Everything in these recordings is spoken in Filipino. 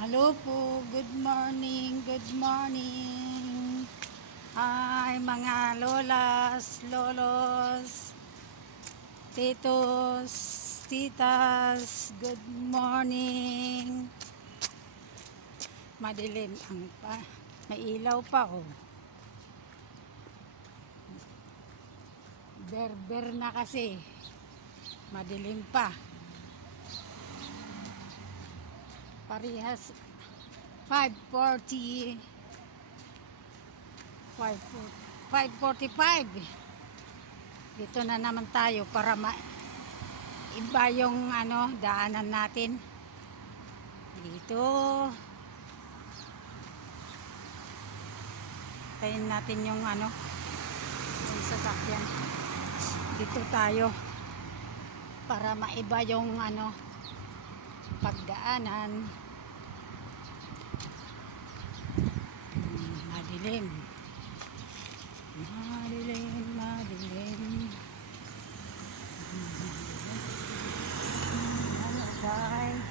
Hello po, good morning, good morning. Ay, mga lolas, lolos, titos, titas, good morning. Madilim ang pa, may ilaw pa oh. Berber na kasi, madilim pa. Parehas 5:40 5:45. Dito na naman tayo para iba yung daanan natin. Dito tayin natin yung yung sasakyan. Dito tayo para maiba yung pagdaanan. Madilim. Madilim, madilim. Ano guys?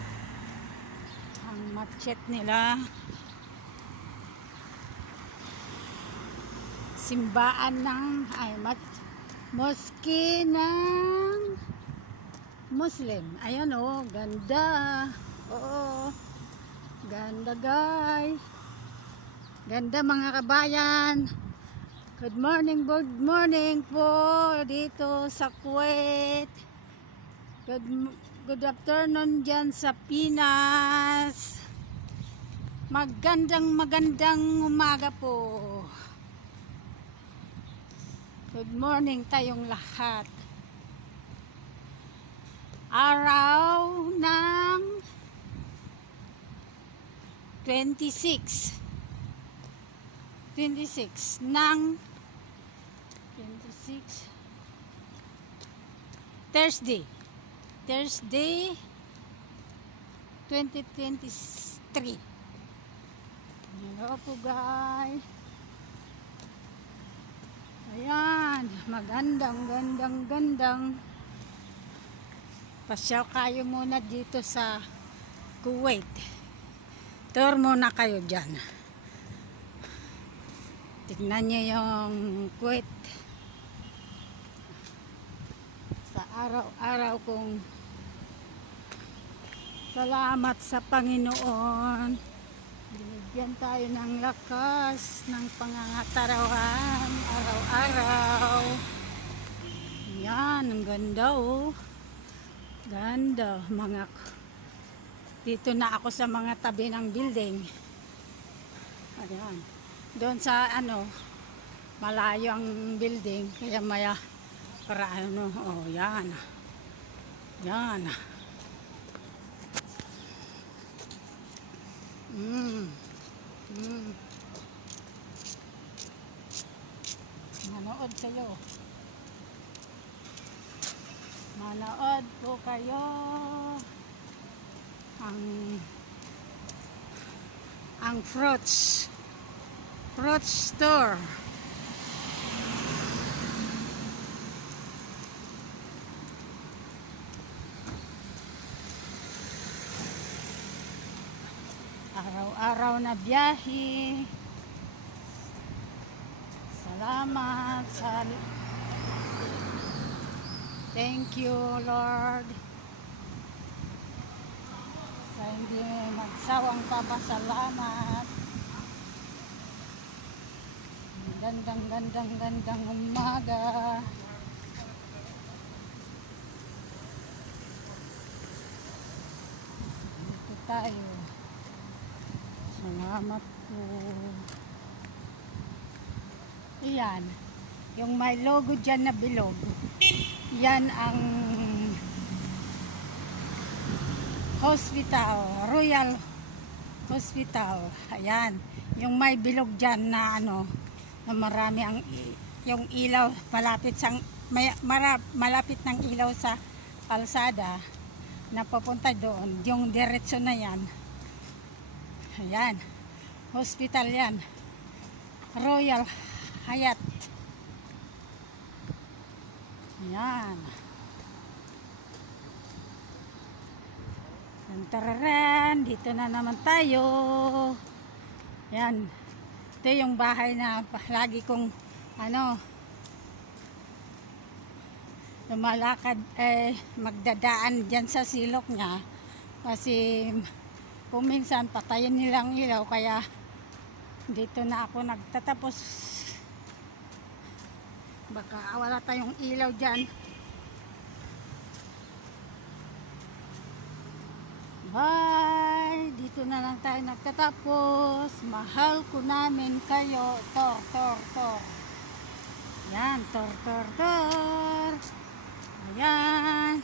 Ang matchet nila. Simbaan ng moske ng Muslim. Ayan oh, ganda. Oo. Ganda guys. Ganda mga kabayan. Good morning po dito sa Kuwait. Good afternoon dyan sa Pinas. Magandang umaga po. Good morning tayong lahat. Araw ng 26 ng Thursday 2023. Hello po guys. Ayan, magandang pasyal kayo muna dito sa Kuwait. Tour muna kayo dyan. Tignan nyo yung Kuwait. Sa araw-araw kong salamat sa Panginoon. Binigyan tayo ng lakas, ng pangangatarawan, araw-araw. Yan, ang ganda oh. Ganda, dito na ako sa mga tabi ng building. Ayan. Doon sa malayo ang building, kaya maya para oh, yan. Yan. Manood kayo. Manood po kayo. Ang fruits store. Araw-araw na biyahe. Salamat sa thank you Lord sa hindi magsawang papasalamat. Gandang umaga. Dito tayo. Salamat po. Iyan. Yung may logo dyan na bilog. Yan ang hospital. Royal Hospital. Ayan. Yung may bilog dyan na na marami yung ilaw malapit ng ilaw sa kalsada na papunta doon. Yung diretso na yan. Ayan. Hospital yan. Royal Hayat. Ayan. Tararan, dito na naman tayo. Yan. Ito yung bahay na lagi kong lumalakad magdadaan dyan sa silok niya. Kasi kung minsan patayin nilang ilaw kaya dito na ako nagtatapos. Baka wala tayong ilaw dyan. Bye! Dito na lang tayo nagtatapos. Mahal ko namin kayo. Tor, tor, tor. Yan, tor, tor, tor. Ayan.